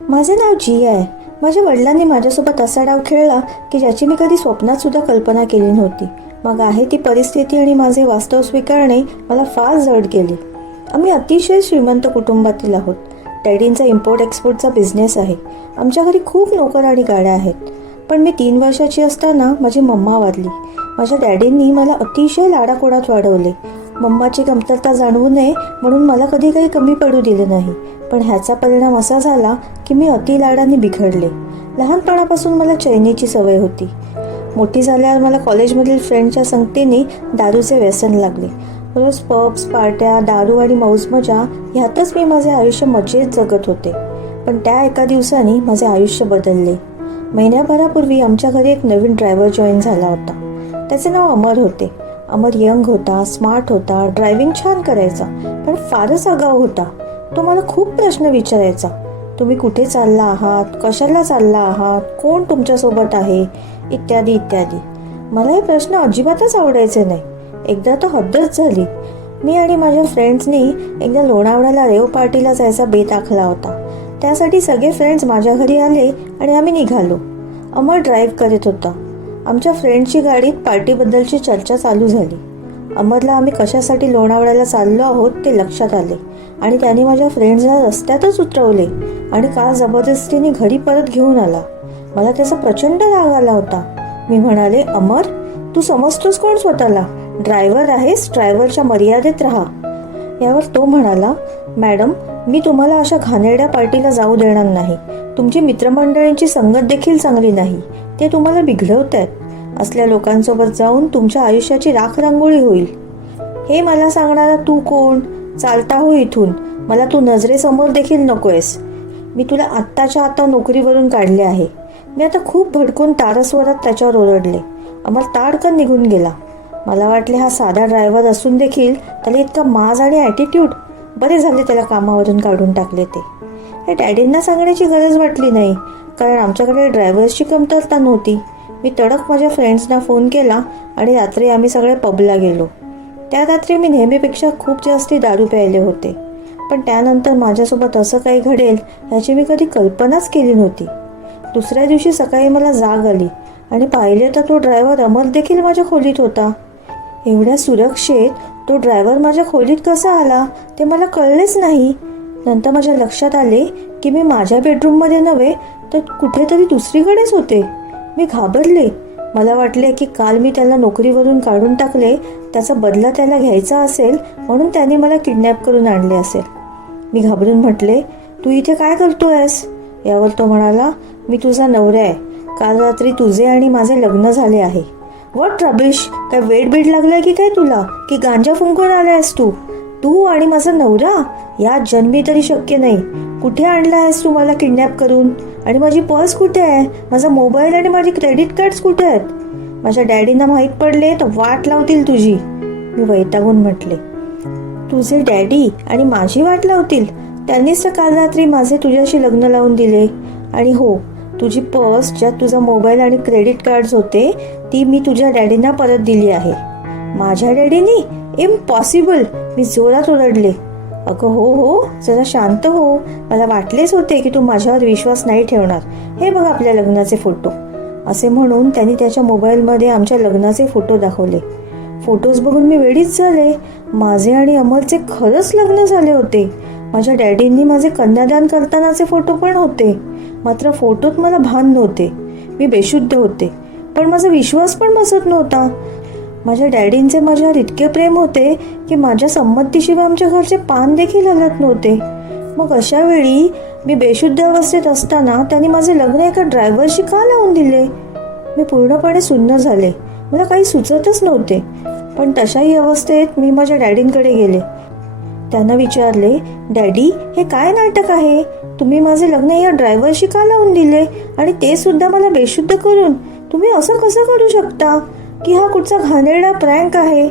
माझे नाव जी आहे. माझ्या वडिलांनी माझ्यासोबत असा डाव खेळला की ज्याची मी कधी स्वप्नात सुद्धा कल्पना केली नव्हती. मग आहे ती परिस्थिती आणि माझे वास्तव स्वीकारणे मला फार जड गेली. आम्ही अतिशय श्रीमंत कुटुंबातील आहोत. डॅडींचा इम्पोर्ट एक्सपोर्टचा बिझनेस आहे. आमच्या घरी खूप नोकर आणि गाड्या आहेत. पण मी तीन वर्षाची असताना माझी मम्मा वारली. माझ्या डॅडींनी मला अतिशय लाडाकोडात वाढवले. मम्माची कमतरता जाणवू नये म्हणून मला कधी काही कमी पडू दिले नाही. पण ह्याचा परिणाम असा झाला की मी अति लाडाने बिघडले. लहानपणापासून मला चैनीची सवय होती. मोठी झाल्यावर मला कॉलेजमधील फ्रेंडच्या संगतीने दारूचे व्यसन लागले. रोज पब्स पार्ट्या दारू आणि मौजमजा ह्यातच मी माझे आयुष्य मजेत जगत होते. पण त्या एका दिवसाने माझे आयुष्य बदलले. महिन्याभरापूर्वी आमच्या घरी एक नवीन ड्रायव्हर जॉईन झाला होता. त्याचे नाव अमर होते. अमर यंग होता स्मार्ट होता ड्रायव्हिंग छान करायचा पण फारच आगाऊ होता. तो मला खूप प्रश्न विचारायचा. तुम्ही कुठे चालला आहात? कशाला चालला आहात? कोण तुमच्यासोबत आहे? इत्यादी इत्यादी. मला हे प्रश्न अजिबातच आवडायचे नाही. एकदा तर हद्दच झाली. मी आणि माझ्या फ्रेंड्सनी एकदा लोणावळ्याला रेव पार्टीला जायचा बेत आखला होता. त्यासाठी सगळे फ्रेंड्स माझ्या घरी आले आणि आम्ही निघालो. अमर ड्राईव्ह करत होता. आमच्या फ्रेंडची गाडीत पार्टीबद्दलची चर्चा चालू झाली. अमरला आम्ही कशासाठी लोणावळ्याला चाललो आहोत ते लक्षात आले आणि त्याने माझ्या फ्रेंड्सला रस्त्यातच उतरवले आणि काल जबरदस्तीने घरी परत घेऊन आला. मला त्याचा प्रचंड राग आला होता. मी म्हणाले अमर तू समजतोस कोण स्वतःला? ड्रायव्हर आहेस ड्रायव्हरच्या मर्यादेत राहा. यावर तो म्हणाला मॅडम मी तुम्हाला अशा घाणेरड्या पार्टीला जाऊ देणार नाही. तुमची मित्रमंडळींची संगत देखील चांगली नाही. ते तुम्हाला बिघडवत आहेत असल्या लोकांसोबत जाऊन तुमच्या आयुष्याची राख रांगोळी होईल. हे मला सांगणारा तू कोण? चालता हो इथून. मला तू नजरेसमोर देखील नकोयस. मी तुला आत्ताच्या आता नोकरीवरून काढले आहे. मी आता खूप भडकून तारस्वरात त्याच्यावर ओरडले. अमर ताडकन निघून गेला. मला वाटले हा साधा ड्रायव्हर असून देखील त्याला इतका माज आणि ॲटिट्यूड बरे झाले त्याला कामावरून काढून टाकले ते. हे डॅडींना सांगण्याची गरज वाटली नाही. कारण आमच्याकडे ड्रायव्हर्सची कमतरता नव्हती. मी तडक माझ्या फ्रेंड्सना फोन केला आणि रात्री आम्ही सगळे पबला गेलो. त्या रात्री मी नेहमीपेक्षा खूप जास्ती दारू प्यायले होते. पण त्यानंतर माझ्यासोबत असं काही घडेल याची मी कधी कल्पनाच केली नव्हती. दुसऱ्या दिवशी सकाळी मला जाग आली आणि पाहिले तर तो ड्रायव्हर अमर देखील माझ्या खोलीत होता. एवढ्या सुरक्षेत तो ड्रायव्हर माझ्या खोलीत कसा आला ते मला कळलेच नाही. नंतर माझ्या लक्षात आले की मी माझ्या बेडरूममध्ये नव्हे तर कुठेतरी दुसरीकडेच होते. मी घाबरले. मला वाटले की काल मी त्याला नोकरीवरून काढून टाकले त्याचा बदला त्याला घ्यायचा असेल म्हणून त्याने मला किडनॅप करून आणले असेल. मी घाबरून म्हटले तू इथे काय करतोयस? यावर तो म्हणाला मी तुझा नवरा आहे. काल रात्री तुझे आणि माझे लग्न झाले आहे. वट रबिश काय वेट बीट लागलाय की काय तुला? की गांजा फुंकून आलायस तू? तू आणि माझा नवरा? या जन्मी तरी शक्य नाही. कुठे आणला आहेस तू मला किडनॅप करून? आणि माझी पर्स कुठे आहे? माझा मोबाईल आणि माझे क्रेडिट कार्ड्स कुठे आहेत? माझ्या डॅडींना माहीत पडले तर वाट लावतील तुझी मी वैतागून म्हटले. तुझे डॅडी आणि माझी वाट लावतील? त्यांनीच तर काल रात्री माझे तुझ्याशी लग्न लावून दिले. आणि हो तुझी पर्स ज्यात तुझा मोबाईल आणि क्रेडिट कार्ड्स होते ती मी तुझ्या डॅडींना परत दिली आहे. माझ्या डॅडीनी? इम्पॉसिबल! मी जोरात ओरडले. अगं हो हो जरा शांत हो. मला वाटलेच होते की तू माझ्यावर विश्वास नाही ठेवणार. हे बघ आपल्या लग्नाचे फोटो. असे म्हणून त्यांनी त्याच्या मोबाईलमध्ये आमच्या लग्नाचे फोटो दाखवले. फोटोज बघून मी वेळीच झाले. माझे आणि अमलचे खरंच लग्न झाले होते. माझ्या डॅडींनी माझे कन्यादान करतानाचे फोटो पण होते. मात्र फोटोत मला भान नव्हते. मी बेशुद्ध होते. पण माझा विश्वास पण बसत नव्हता. माझ्या डॅडींचे माझ्यावर इतके प्रेम होते की माझ्या संमतीशिवाय आमच्या घरचे पान देखील हलत नव्हते. मग अशा वेळी मी बेशुद्ध अवस्थेत असताना त्यांनी माझे लग्न एका ड्रायव्हरशी का लावून दिले? मी पूर्णपणे सुन्न झाले. मला काही सुचतच नव्हते. पण तशाही अवस्थेत मी माझ्या डॅडींकडे गेले. त्यांना विचारले डॅडी हे काय नाटक आहे? तुम्ही माझे लग्न या ड्रायव्हरशी का लावून दिले? आणि ते सुद्धा मला बेशुद्ध करून तुम्ही असं कसं करू शकता? की हा कुठचा घाणेरडा प्रँक आहे?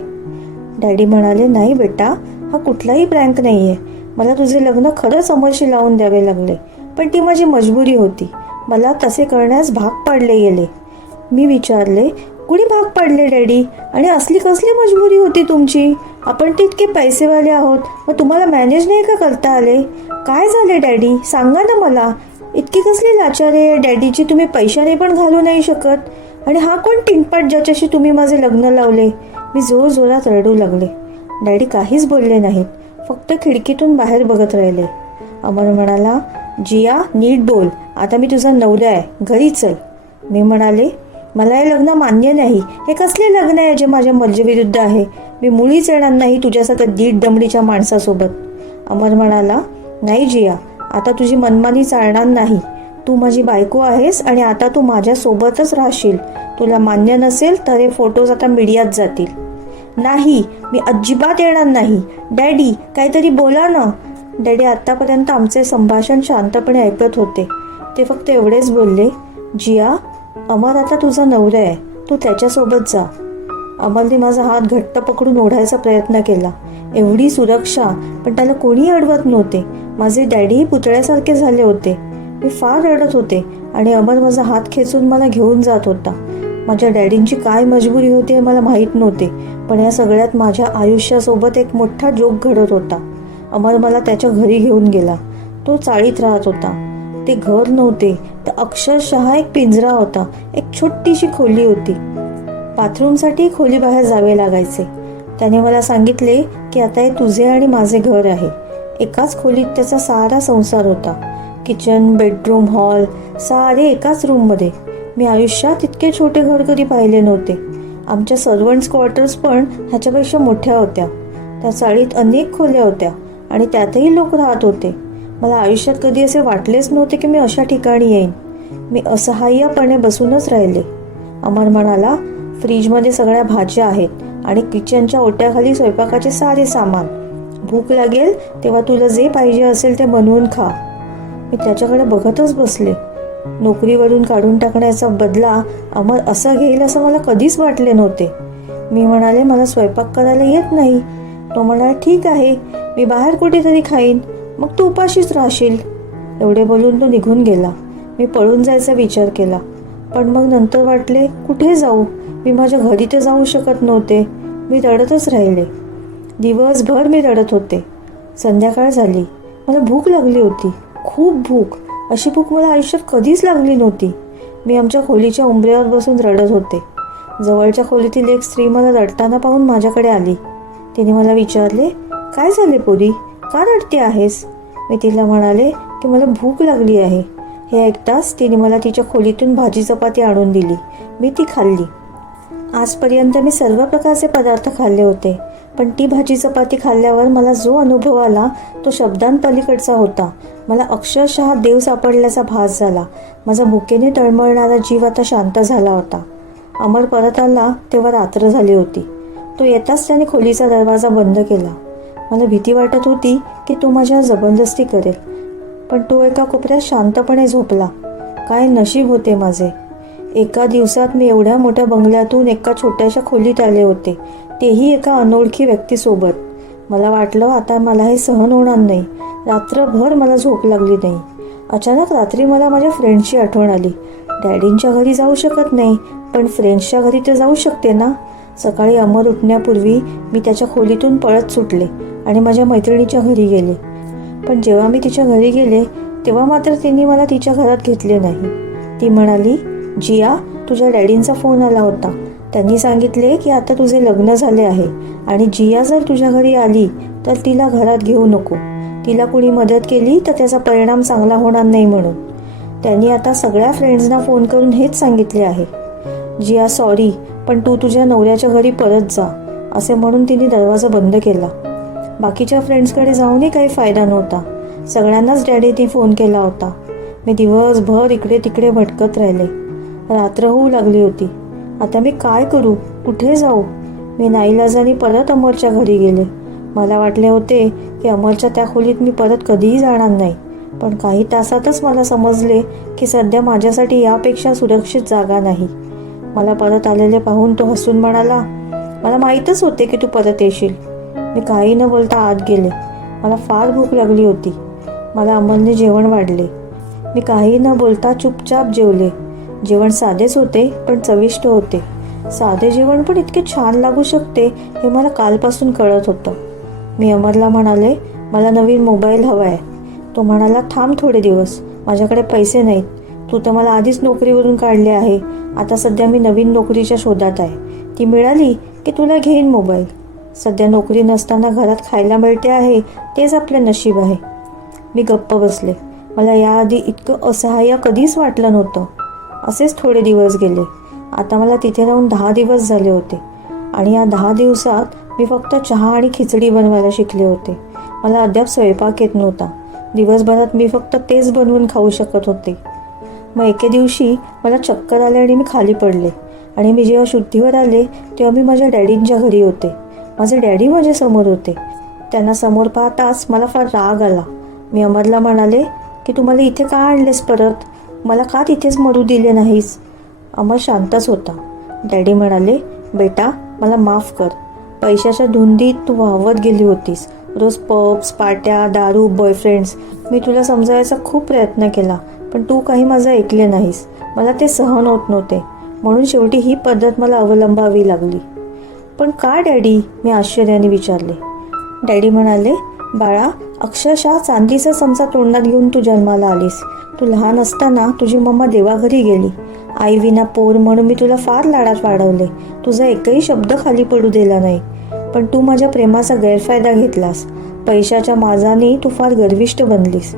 डॅडी म्हणाले नाही बेटा हा कुठलाही प्रँक नाही आहे मला तुझे लग्न खरंच अमरशी लावून द्यावे लागले. पण ती माझी मजबुरी होती. मला तसे करण्यास भाग पाडले गेले. मी विचारले कुणी भाग पाडले डॅडी आणि असली कसली मजबुरी होती तुमची? आपण तितके पैसेवाले आहोत. मग तुम्हाला मॅनेज नाही का करता आले? काय झाले डॅडी सांगा ना मला. इतकी कसली लाचारी आहे डॅडीची तुम्ही पैशाने पण घालू नाही शकत. आणि हा कोण टिंगपाट ज्याच्याशी तुम्ही माझे लग्न लावले? मी जोर जोरात रडू लागले. डॅडी काहीच बोलले नाहीत फक्त खिडकीतून बाहेर बघत राहिले. अमर म्हणाला जिया नीट बोल. आता मी तुझा नवरा आहे. घरी चल. मी म्हणाले मला हे लग्न मान्य नाही. हे कसले लग्न आहे जे माझ्या मर्जीविरुद्ध आहे? मी मुळीच येणार नाही तुझ्यासारखं दीड दमडीच्या माणसासोबत. अमर म्हणाला नाही जिया. आता तुझी मनमानी चालणार नाही. तू माझी बायको आहेस आणि आता तू माझ्यासोबतच राहशील. तुला मान्य नसेल तर हे फोटोज आता मीडियात जातील. नाही मी अजिबात येणार नाही. डॅडी काहीतरी बोला ना. डॅडी आत्तापर्यंत आमचे संभाषण शांतपणे ऐकत होते. ते फक्त एवढेच बोलले जिया अमर आता तुझा नवरा आहे. तू त्याच्यासोबत जा. अमरने माझा हात घट्ट पकडून ओढायचा प्रयत्न केला. एवढी सुरक्षा. पण त्याला कोणी अडवत नव्हते. माझे डॅडी पुतळ्यासारखे झाले होते. मी फार रडत होते आणि अमर माझा हात खेचून मला घेऊन जात होता. माझ्या डॅडींची काय मजबुरी होती हे मला माहीत नव्हते पण या सगळ्यात माझ्या आयुष्यासोबत एक मोठा जोक घडत होता. अमर मला त्याच्या घरी घेऊन गेला. तो चाळीत राहत होता. ते घर नव्हते तर अक्षरशः एक पिंजरा होता एक छोटीशी खोली होती. बाथरूमसाठी खोलीबाहेर जावे लागायचे. त्याने मला सांगितले की आता हे तुझे आणि माझे घर आहे. एकाच खोलीत त्याचा सारा संसार होता. किचन बेडरूम हॉल सारे एकाच रूममध्ये मी आयुष्यात इतके छोटे घर कधी पाहिले नव्हते. आमच्या सर्वंट्स क्वार्टर्स पण ह्याच्यापेक्षा मोठ्या होत्या. त्या चाळीत अनेक खोल्या होत्या आणि त्यातही लोक राहत होते. मला आयुष्यात कधी असे वाटलेच नव्हते की मी अशा ठिकाणी येईन. मी असहाय्यपणे बसूनच राहिले. अमर म्हणाला फ्रीजमध्ये सगळ्या भाज्या आहेत आणि किचनच्या ओट्याखाली स्वयंपाकाचे सारे सामान. भूक लागेल तेव्हा तुला जे पाहिजे असेल ते बनवून खा. मी त्याच्याकडे बघतच बसले. नोकरीवरून काढून टाकण्याचा बदला अमर असं घेईल असं मला कधीच वाटले नव्हते. मी म्हणाले मला स्वयंपाक करायला येत नाही. तो म्हणाला ठीक आहे मी बाहेर कुठेतरी खाईन. मग तू उपाशीच राहशील. एवढे बोलून तो निघून गेला. मी पळून जायचा विचार केला. पण मग नंतर वाटले कुठे जाऊ? मी माझ्या घरी तर जाऊ शकत नव्हते. मी रडतच राहिले. दिवसभर मी रडत होते. संध्याकाळ झाली. मला भूक लागली होती. खूप भूक. अशी भूक मला आयुष्यात कधीच लागली नव्हती. मी आमच्या खोलीच्या उंबऱ्यावर बसून रडत होते. जवळच्या खोलीतील एक स्त्री मला रडताना पाहून माझ्याकडे आली. तिने मला विचारले काय झाले पोरी? का रडते आहेस? मी तिला म्हणाले की मला भूक लागली आहे. हे ऐकताच तिने मला तिच्या खोलीतून भाजी चपाती आणून दिली. मी ती खाल्ली. आजपर्यंत मी सर्व प्रकारचे पदार्थ खाल्ले होते. पण ती भाजी चपाती खाल्ल्यावर मला जो अनुभव आला तो शब्दांपलीकडचा होता. मला अक्षरशः देव सापडल्याचा भास झाला. माझा भुकेने तळमळणारा जीव आता शांत झाला होता. अमर परत आला तेव्हा रात्र झाली होती. तो येताच त्याने खोलीचा दरवाजा बंद केला. मला भीती वाटत होती की तो माझ्या जबरदस्ती करेल पण तो एका कोपऱ्यात शांतपणे झोपला. काय नशीब होते माझे. एका दिवसात मी एवढ्या मोठ्या बंगल्यातून एका छोट्याशा खोलीत आले होते. तेही एका अनोळखी व्यक्तीसोबत. मला वाटलं आता मला हे सहन होणार नाही. रात्रभर मला झोप लागली नाही. अचानक रात्री मला माझ्या फ्रेंडची आठवण आली. डॅडींच्या घरी जाऊ शकत नाही पण फ्रेंड्सच्या घरी तर जाऊ शकते ना? सकाळी अमर उठण्यापूर्वी मी त्याच्या खोलीतून पळत सुटले आणि माझ्या मैत्रिणीच्या घरी गेले. पण जेव्हा मी तिच्या घरी गेले तेव्हा मात्र तिने मला तिच्या घरात घेतले नाही. ती म्हणाली जिया तुझ्या डॅडींचा फोन आला होता. त्यांनी सांगितले की आता तुझे लग्न झाले आहे आणि जिया जर तुझ्या घरी आली तर तिला घरात घेऊ नको. तिला कुणी मदत केली तर त्याचा परिणाम चांगला होणार नाही म्हणून. त्यांनी आता सगळ्या फ्रेंड्सना फोन करून हेच सांगितले आहे. जिया सॉरी पण तू तुझ्या नवऱ्याच्या घरी परत जा असे म्हणून तिने दरवाजा बंद केला. बाकीच्या फ्रेंड्सकडे जाऊनही काही फायदा नव्हता. सगळ्यांनाच डॅडीने फोन केला होता. मी दिवसभर इकडे तिकडे भटकत राहिले. रात्र होऊ लागली होती. आता मी काय करू? कुठे जाऊ? मी नाईलाजाने परत अमरच्या घरी गेले. मला वाटले होते की अमरच्या त्या खोलीत मी परत कधीही जाणार नाही. पण काही तासातच मला समजले की सध्या माझ्यासाठी यापेक्षा सुरक्षित जागा नाही. मला परत आलेले पाहून तो हसून म्हणाला मला माहीतच होते की तू परत येशील. मी काही न बोलता आत गेले. मला फार भूक लागली होती. मला अमरने जेवण वाढले. मी काही न बोलता चुपचाप जेवले. जेवण साधेच होते पण चविष्ट होते. साधे जेवण पण इतके छान लागू शकते हे मला कालपासून कळत होतं. मी अमरला म्हणाले मला नवीन मोबाईल हवा आहे. तो म्हणाला थांब थोडे दिवस माझ्याकडे पैसे नाहीत. तू तर मला आधीच नोकरीवरून काढले आहे. आता सध्या मी नवीन नोकरीच्या शोधात आहे. ती मिळाली की तुला घेईन मोबाईल. सध्या नोकरी नसताना घरात खायला मिळते आहे तेच आपलं नशीब आहे. मी गप्प बसले. मला याआधी इतकं असहाय्य कधीच वाटलं नव्हतं. असेच थोडे दिवस गेले. आता मला तिथे राहून दहा दिवस झाले होते. आणि या दहा दिवसात मी फक्त चहा आणि खिचडी बनवायला शिकले होते. मला अद्याप स्वयंपाक येत नव्हता. दिवसभरात मी फक्त तेच बनवून खाऊ शकत होते. मग एके दिवशी मला चक्कर आले आणि मी खाली पडले. आणि मी जेव्हा शुद्धीवर आले तेव्हा मी माझ्या डॅडींच्या घरी होते. माझे डॅडी माझ्यासमोर होते. त्यांना समोर पाहताच मला फार राग आला. मी अमरला म्हणाले की तू मला इथे का आणलेस परत? मला का तिथेच मरू दिले नाहीस? अमर शांतच होता. डॅडी म्हणाले बेटा मला माफ कर. पैशाच्या धुंदीत तू वाहवत गेली होतीस. रोज पब्स पार्ट्या दारू बॉयफ्रेंड्स मी तुला समजायचा खूप प्रयत्न केला पण तू काही माझं ऐकले नाहीस. मला ते सहन होत नव्हते. म्हणून शेवटी ही पद्धत मला अवलंबावी लागली. पण का डॅडी? मी आश्चर्याने विचारले. डॅडी म्हणाले बाळा अक्षरशः चांदीचा चमचा तोंडात घेऊन तू जन्माला आलीस. तू लहान असताना तुझी मम्मा देवाघरी गेली. आई विना पोर म्हणून मी तुला फार लाडात वाढवले. तुझा एकही शब्द खाली पडू दिला नाही. पण तू माझ्या प्रेमाचा गैरफायदा घेतलास. पैशाच्या माजाने तू फार गर्विष्ट बनलीस.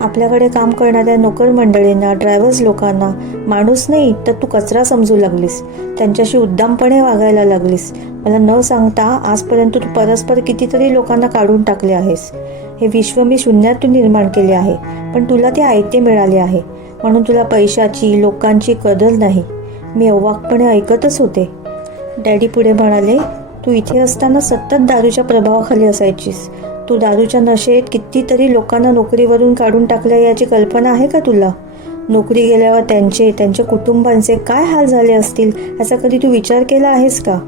आपल्याकडे काम करणाऱ्या नोकर मंडळींना ड्रायव्हर्स लोकांना माणूस नाही तर तू कचरा समजू लागलीस. त्यांच्याशी उद्दामपणे वागायला लागलीस. मला न सांगता आजपर्यंत तू परस्पर कितीतरी लोकांना काढून टाकले आहेस. हे विश्व मी शून्यातून निर्माण केले आहे. पण तुला ते आयते मिळाले आहे. म्हणून तुला पैशाची लोकांची कदर नाही. मी अवाकपणे ऐकतच होते. डॅडी पुढे म्हणाले तू इथे असताना सतत दारूच्या प्रभावाखाली असायचीस. तू दारूच्या नशेत कितीतरी लोकांना नोकरीवरून काढून टाकल्या याची कल्पना आहे का तुला? नोकरी गेल्यावर त्यांचे त्यांच्या कुटुंबांचे काय हाल झाले असतील याचा कधी तू विचार केला आहेस का?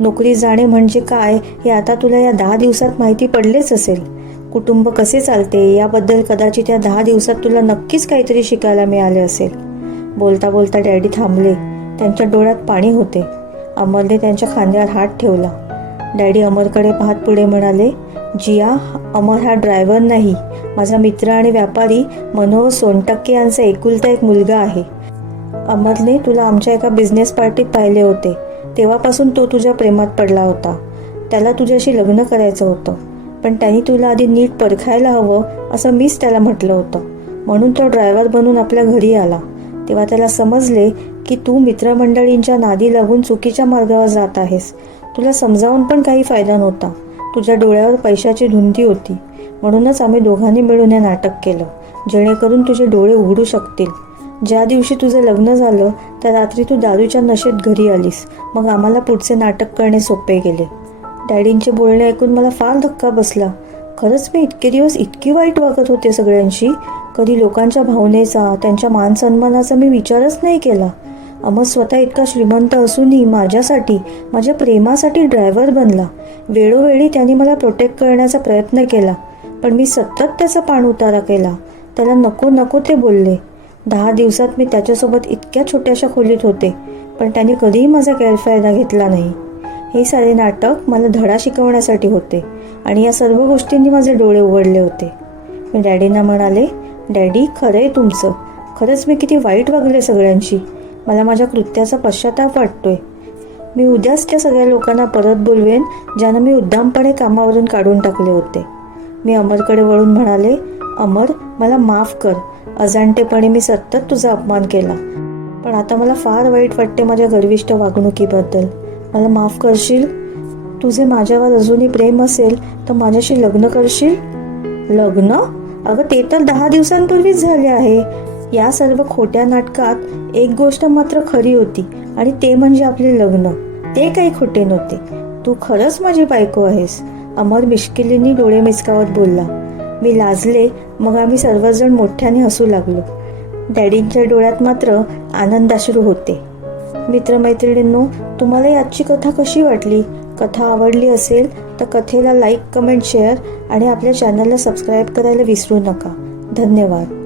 नोकरी जाणे म्हणजे काय हे आता तुला या दहा दिवसात माहिती पडलेच असेल. कुटुंब कसे चालते याबद्दल कदाचित या दहा दिवसात तुला नक्कीच काहीतरी शिकायला मिळाले असेल. बोलता बोलता डॅडी थांबले. त्यांच्या डोळ्यात पाणी होते. अमरने त्यांच्या खांद्यावर हात ठेवला. डॅडी अमरकडे पाहत पुढे म्हणाले जिया अमर हा ड्रायव्हर नाही. माझा मित्र आणि व्यापारी मनोहर सोनटक्के यांचा एकुलता एक मुलगा आहे. अमरने तुला आमच्या एका बिझनेस पार्टीत पाहिले होते. तेव्हापासून तो तुझ्या प्रेमात पडला होता. त्याला तुझ्याशी लग्न करायचं होतं. पण त्यांनी तुला आधी नीट परखायला हवं असं मीच त्याला म्हटलं होतं. म्हणून तो ड्रायव्हर बनून आपल्या घरी आला. तेव्हा त्याला समजले की तू मित्रमंडळींच्या नादी लागून चुकीच्या मार्गावर जात आहेस. तुला समजावून पण काही फायदा नव्हता. तुझ्या डोळ्यावर पैशाची धुंदी होती. म्हणूनच आम्ही दोघांनी मिळून हे नाटक केलं जेणेकरून तुझे डोळे उघडू शकतील. ज्या दिवशी तुझं लग्न झालं त्या रात्री तू दारूच्या नशेत घरी आलीस. मग आम्हाला पुढचे नाटक करणे सोपे गेले. डॅडींचे बोलणे ऐकून मला फार धक्का बसला. खरंच मी इतके दिवस इतकी वाईट वागत होते सगळ्यांशी. कधी लोकांच्या भावनेचा त्यांच्या मानसन्मानाचा मी विचारच नाही केला. अमर स्वतः इतका श्रीमंत असूनही माझ्यासाठी माझ्या प्रेमासाठी ड्रायव्हर बनला. वेळोवेळी त्यांनी मला प्रोटेक्ट करण्याचा प्रयत्न केला पण मी सतत त्याचा पाण उतारा केला. त्याला नको नको ते बोलले. दहा दिवसात मी त्याच्यासोबत इतक्या छोट्याशा खोलीत होते पण त्याने कधीही माझा गैरफायदा घेतला नाही. हे सारे नाटक मला धडा शिकवण्यासाठी होते आणि या सर्व गोष्टींनी माझे डोळे उघडले होते. मी डॅडींना म्हणाले डॅडी खरं आहे तुमचं. खरंच मी किती वाईट वागले सगळ्यांशी. मला माझ्या कृत्याचा पश्चाताप वाटतोय. मी उद्याच त्या सगळ्या लोकांना परत बोलवेन ज्यांना मी उद्दामपणे कामावरून काढून टाकले होते. मी अमरकडे वळून म्हणाले अमर मला माफ कर. अजाणतेपणे मी सतत तुझा अपमान केला. पण आता मला फार वाईट वाटते माझ्या गर्विष्ट वागणुकीबद्दल. मला माफ करशील? तुझे माझ्यावर अजूनही प्रेम असेल तर माझ्याशी लग्न करशील? लग्न? अगं ते तर दहा दिवसांपूर्वीच झाले आहे. या सर्व खोट्या नाटकात एक गोष्ट मात्र खरी होती आणि ते म्हणजे आपले लग्न. ते काही खोटे नव्हते. तू खरंच माझी बायको आहेस अमर मिश्किलींनी डोळे मिचकावत बोलला. मी लाजले मग आम्ही सर्वजण मोठ्याने हसू लागलो. डॅडींच्या डोळ्यात मात्र आनंदाश्रू होते. मित्रमैत्रिणींनो तुम्हाला याची कथा कशी वाटली? कथा आवडली असेल तर कथेला लाईक कमेंट शेअर आणि आपल्या चॅनलला सबस्क्राईब करायला विसरू नका. धन्यवाद.